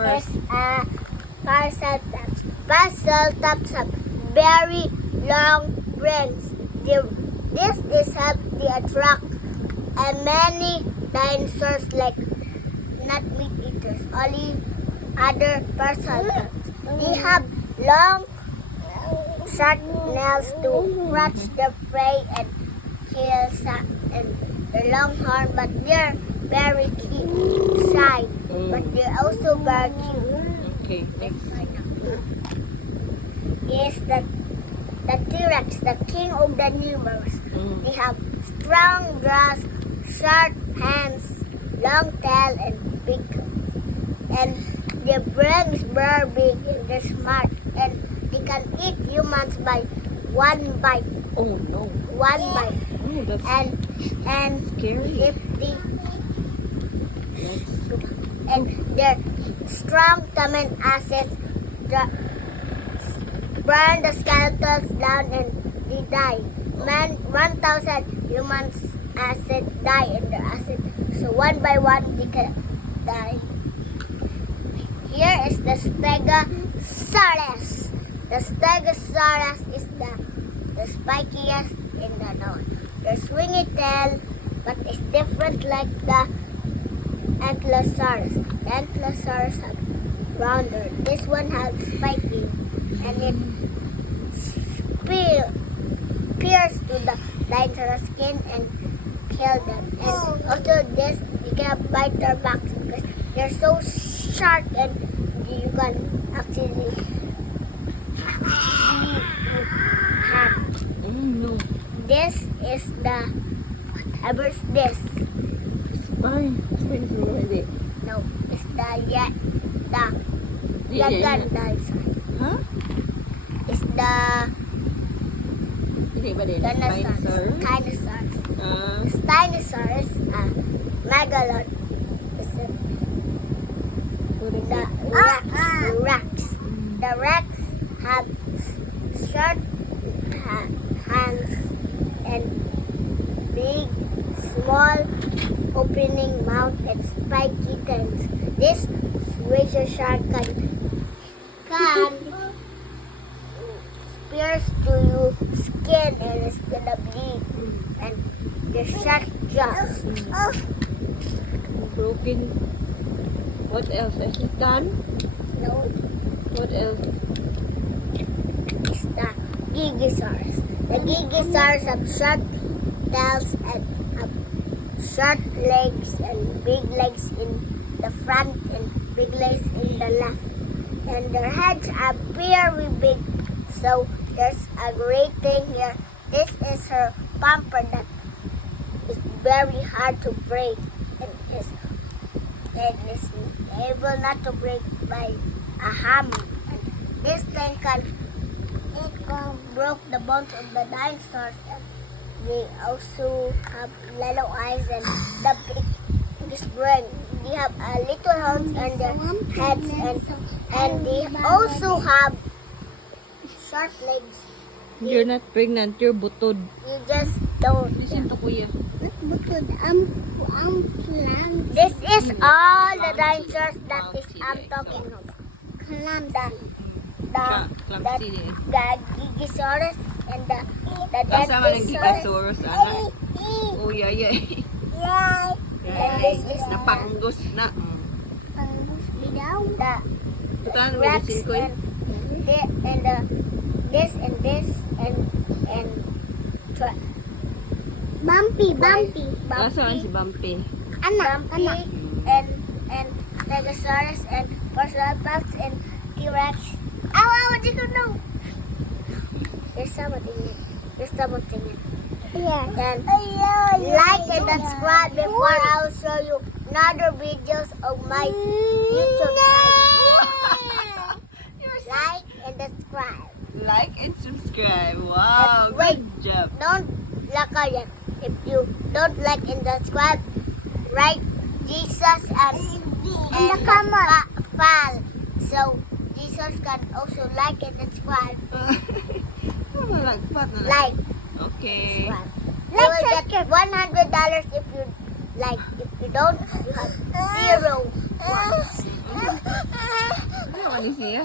is a Triceratops. Triceratops have very long brains. This is help to attract many dinosaurs like not meat eaters, only other Triceratops. They have long, sharp nails to catch the prey and kill and their long horn, but they're very shy. But they're also very cute. Okay, next. Is the T-Rex, the king of the numerous. Mm. They have strong jaws, sharp hands, long tail, and big guns. And their brain is very big and they're smart. And they can eat humans by one bite. Oh no. One bite. Oh, that's And scary. if they and their strong common assets burn the skeletons down and they die. 1,000 humans acid die in their acid. So one by one they can die. Here is the Stegosaurus. The Stegosaurus is the spikiest in the known. The swingy tail, but it's different like the Ankylosaurus. The Ankylosaurus have rounder. This one has spiky, and it pierces to the dinosaur skin and kill them. And also this, you can bite their backs because they're so sharp and you can actually have. Oh no. This is the whatever's this. Spine. Spine is already. No, it's the Yeah. dinosaur. Huh? It's the Hindi ba din? dinosaurs. Spinosaurus? Dinosaurs. Spinosaurus, megalod. Is it What is the it? Rex. The Rex have short hands and big, small opening mouth and spiky tongues. This razor shark can pierce to your skin and it's gonna bleed. And the shark jaws. Broken. What else? Is it done? No, What else? it's the Gigasaurus. The Gigasaurus have short tails and have short legs and big legs in the front and big legs in the left. And their heads are very big. So there's a great thing here. This is her bumper that is very hard to break and is able not to break by a hammer. And this thing can broke the bones of the dinosaurs. And they also have yellow eyes and the biggest brain. They have little horns on their heads and they also have short legs. You're not pregnant. You're butod. You just don't. Listen to kuya. This is all the dinosaurs that is I'm talking about. The Gigasaurus and the Kasama ng Dinosaurus. Gigasaurus, anak. Oh, yeah. And this is Napanggos na. the Ito na Rex medicine ko eh. and this and this and Bumpy. Kasama si Bumpy. Bumpy and Stegosaurus and Velociraptor and T-Rex. I didn't know. There's something in. Yeah. And like and subscribe before I'll show you another videos of my YouTube channel. Like and subscribe. Like and subscribe. Wow, And wait. good job. Don't like yet. If you don't like and subscribe, write Jesus and the comment file. So Jesus can also like and subscribe. Malagpat na lang. Like. Okay. Subscribe. You will get $100 if you like. If you don't, you have 0 points. ni siya.